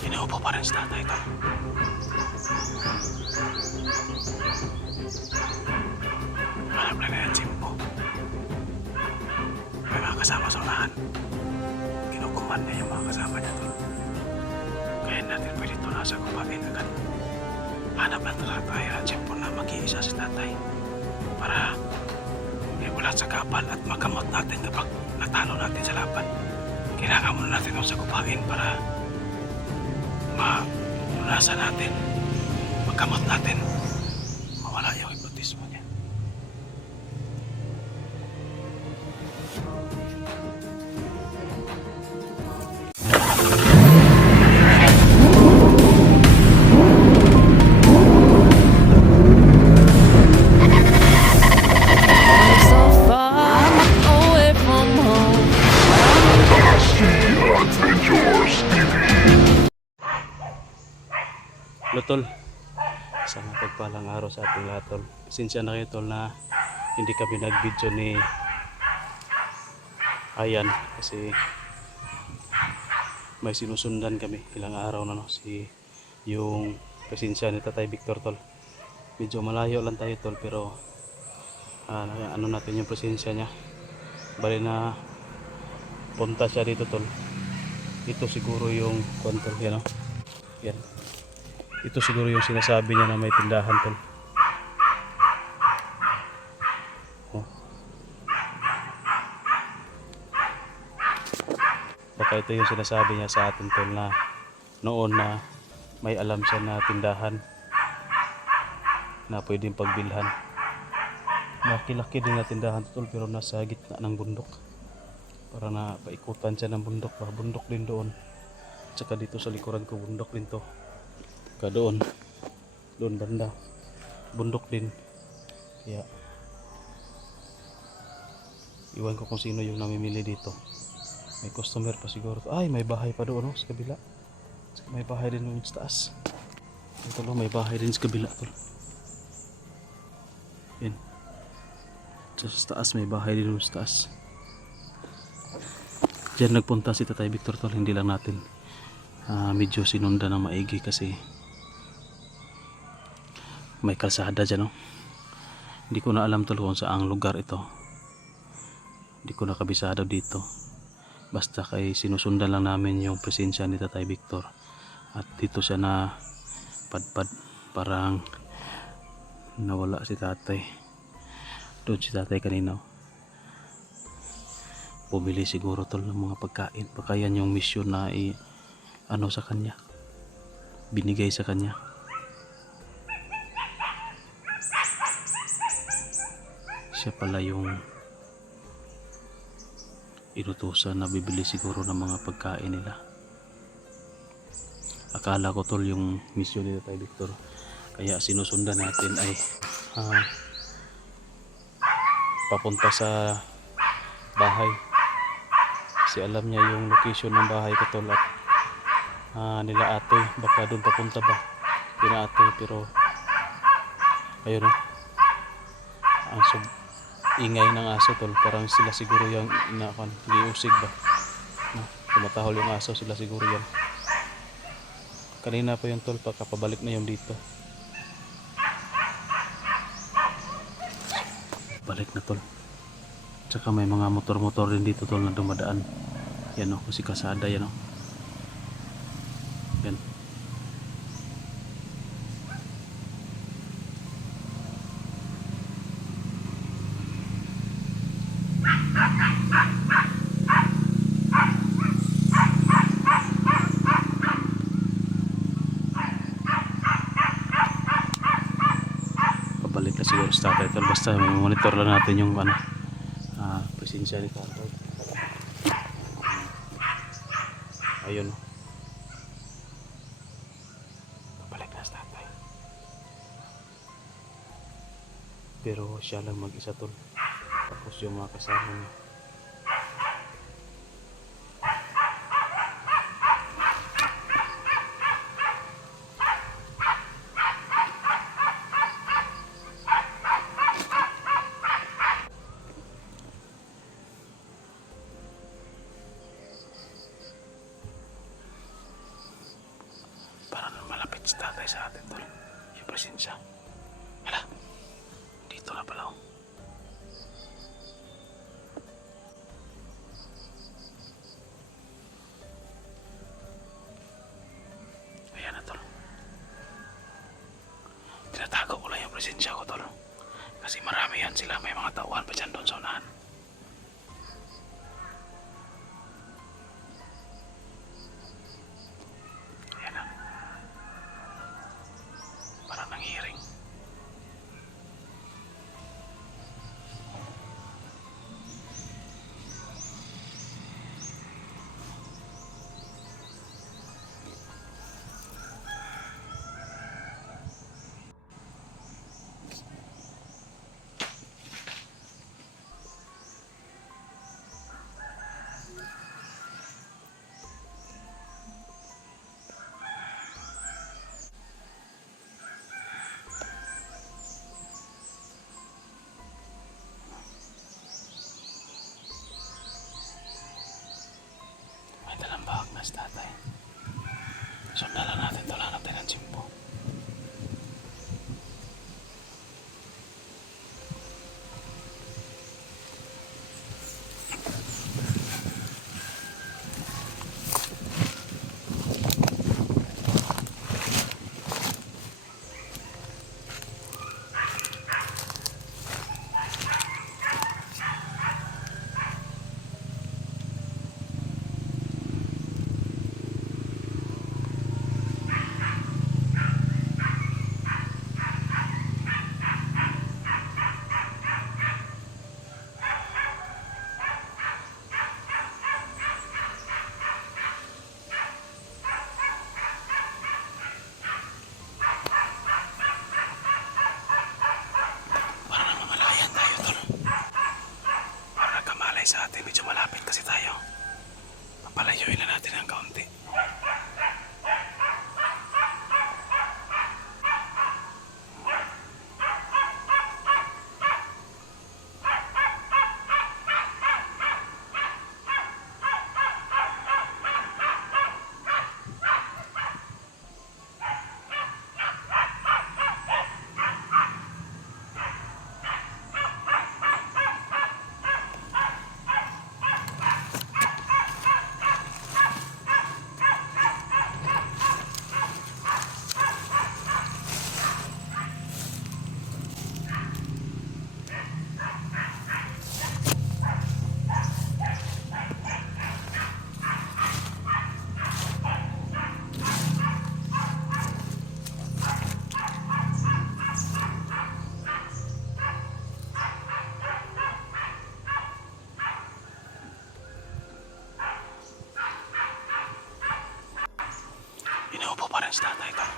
Inuupo pa rin si tatay ito. Hanap lang na yung simpo. May mga kasama sa unahan. Kinukuman niya yung mga kasama niya tol. Kaya natin pwede ito nasa kumain agad. Hanap lang tatay ang simpo na mag-iisa si tatay. Para wala sa kapal at makamot natin kapag natalo natin sa laban. Kailangan muna natin ito sa kumain para mapunasan natin, magkamot natin, mawala yung hipnotismo niya. Tol, isang pagpalang araw sa ating lahat tol. Pasensya na kayo tol na hindi kami nag-video ni Ayan kasi may sinusundan kami ilang araw na no, yung presensya ni Tatay Victor tol. Medyo malayo lang tayo tol pero ano natin yung presensya niya. Bali na punta siya dito tol. Ito siguro yung kontol yan no. Yan. Ito siguro yung sinasabi niya na may tindahan tol. Oh. Baka ito yung sinasabi niya sa atin tol na noon na may alam siya na tindahan na pwedeng pagbilhan. Laki-laki din na tindahan tol pero nasa gitna ng bundok. Para na paikutan siya ng bundok. Bundok din doon. Tsaka dito sa likuran ko bundok din to. Doon banda bundok din, kaya iwan ko kung sino yung namimili dito. May customer pa siguro. Ay, may bahay pa doon sa kabila. May bahay din doon sa taas. Ito lang, may bahay din sa kabila tol. Yan, sa taas may bahay din doon sa taas. Diyan nagpunta si Tatay Victor tol. Hindi lang natin medyo sinundan ng maigi kasi may kalsada dyan no. Hindi ko na alam tol kung saang lugar ito. Hindi ko na kabisado dito. Basta kay sinusundan lang namin yung presensya ni Tatay Victor. At dito siya na padpad. Parang nawala si tatay. Doon si tatay kanina. Bumili siguro tol ng mga pagkain. Baka yan yung mission na sa kanya. Binigay sa kanya. Siya pala yung inutusan na bibili siguro ng mga pagkain nila. Akala ko tol yung mission ni Tatay Victor kaya sinusundan natin ay papunta sa bahay kasi alam niya yung location ng bahay ko tol at nila atoy. Baka doon papunta ba nila atoy pero ayun no, ang ingay ng aso tol, parang sila siguro yung giusig ba no? Tumatahol yung aso, sila siguro yan. Kanina pa yung tol, pagkapabalik na yung dito. Balik na tol. Tsaka may mga motor-motor din dito tol na dumadaan. Yan o, kasi kasada yan o. Yan. Pabalik na siguro sa tatay tol. Basta may monitor lang natin yung presensya ni tatay. Ayun. Pabalik na sa tatay. Pero siya lang mag-isa tol. Tapos yung mga kasama niya. sa atin, tol. Yung presensya. Hala, dito na pala, oh. Ayan na, tol. Tinatago ko lang yung presensya ko, tol. Kasi marami yan sila. May mga tauhan pa dyan doon sa unahan. Ayan na. Parang nanghiring. May dalang bahag na si tatay. Sundan lang natin ito. Hanap tayo ng tsimpo. Parang namamalayan tayo, tol. Parang nagkamalay sa atin. Medyo malapit kasi tayo. Papalayuin na natin ng kaunti. Inuupo pa rin si tatay, tol.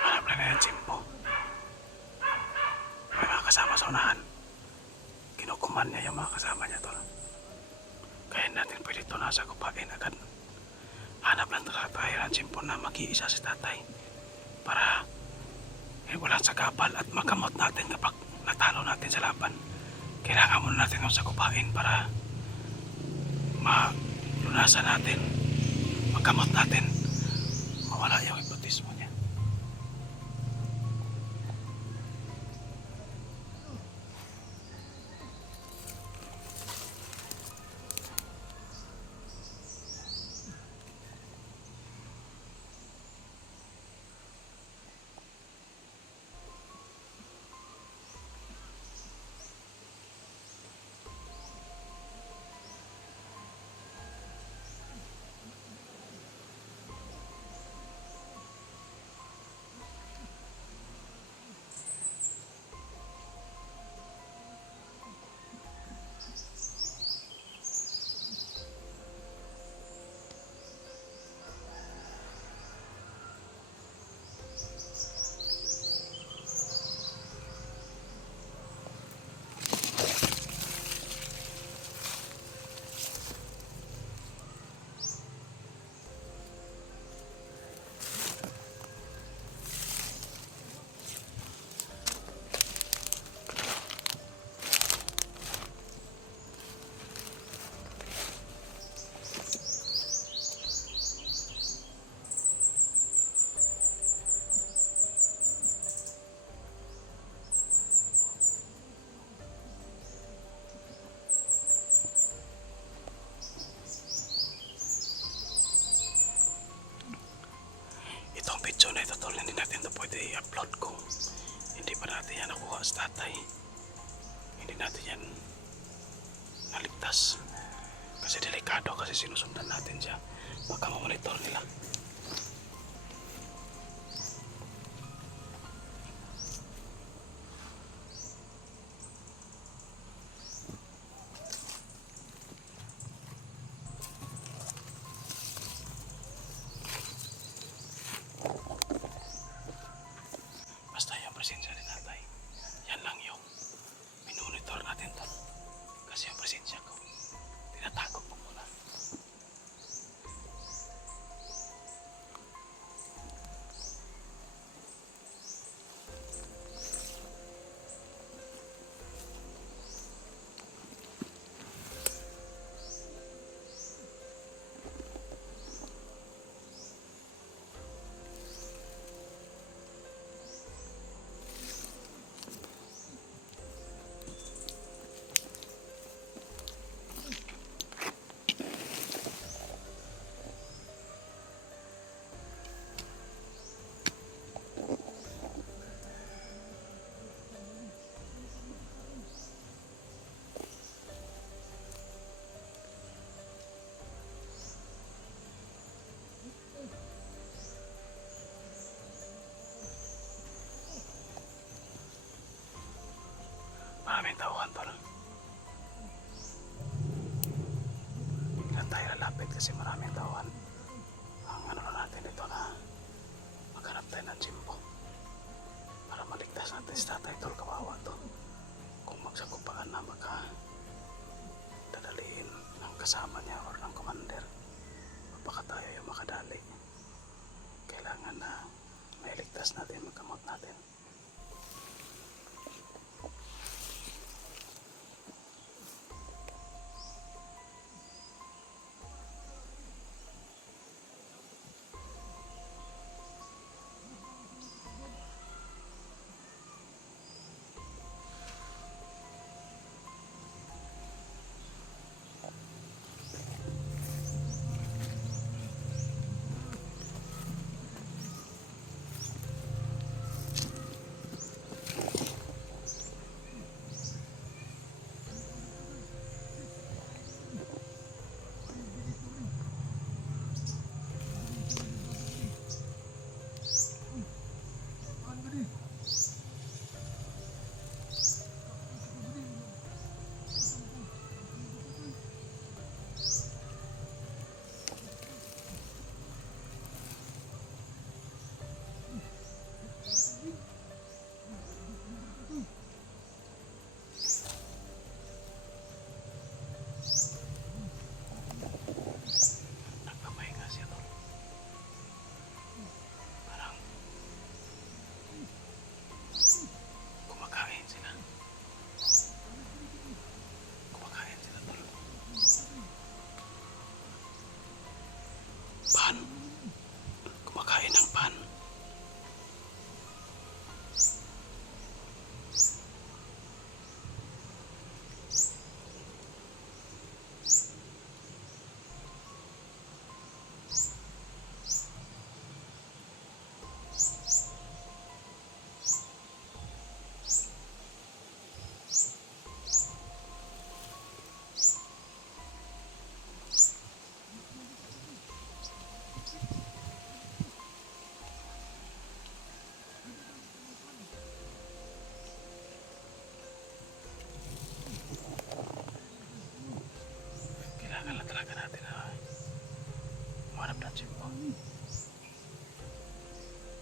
Hanap na ng tsimpo. May mga kasama sa unahan. Kinukuman niya yung mga kasama niya, tol. Kaya natin pwede ito nasa kupain agad. Hanap lang tayo ng tsimpo na mag-iisa si tatay. Para walang sagabal at magamot natin kapag natalo natin sa laban. Kailangan muna natin yung sakupain para malunasan natin, magamot natin, mawala yung hipnotismo niya. si tatay, hindi natin yan naligtas. Kasi delikado, kasi sinusundan natin siya. Baka mamonitor nila. Basta yung presensya ni tatay, yan lang yung minonitor natin to. Kasi yung presensya ko, tinatago ko muna. Maraming tauhan tol. Ilan tayo lalapit kasi maraming tauhan. Ang ano na natin ito na maghanap tayo ng jimbo para maligtas natin si tatay tol. Kawawa to. Kung magsagupaan na baka dadaliin ng kasama niya or ng commander, baka tayo yung makadali. Kailangan na mailigtas natin, magkamot natin. Nagpapahinga siya tol. Parang kumakain sila. Kumakain sila tol. Pan. Kumakain ng pan. Kailangan lang talaga natin na humanap ng jimbo.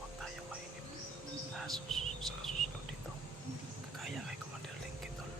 Huwag tayong mainip na sa kasusunod dito. Kagaya kay Commander Lincoln tol.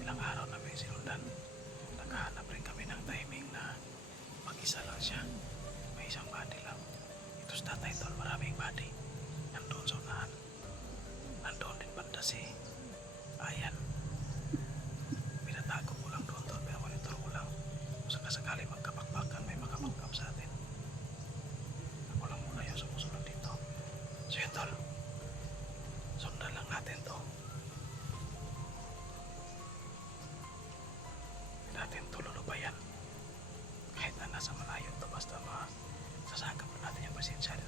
Ilang araw namin sinundan. Naghahanap rin kami ng timing na mag-isa lang siya. May isang body lang. Ito sa tatay tol, maraming body. Nandun sa unahan. Nandun din banda si Ayan. Pinatago ko lang doon tol, pero monitor ko lang. Sakasakali magkapakpakan, may makapagkap sa atin. Ako lang muna yung sumusunod dito. So yun tol, sundan lang natin to. Hindi natin to lulubayan. Kahit na nasa malayo to, basta masasagap natin yung pasensya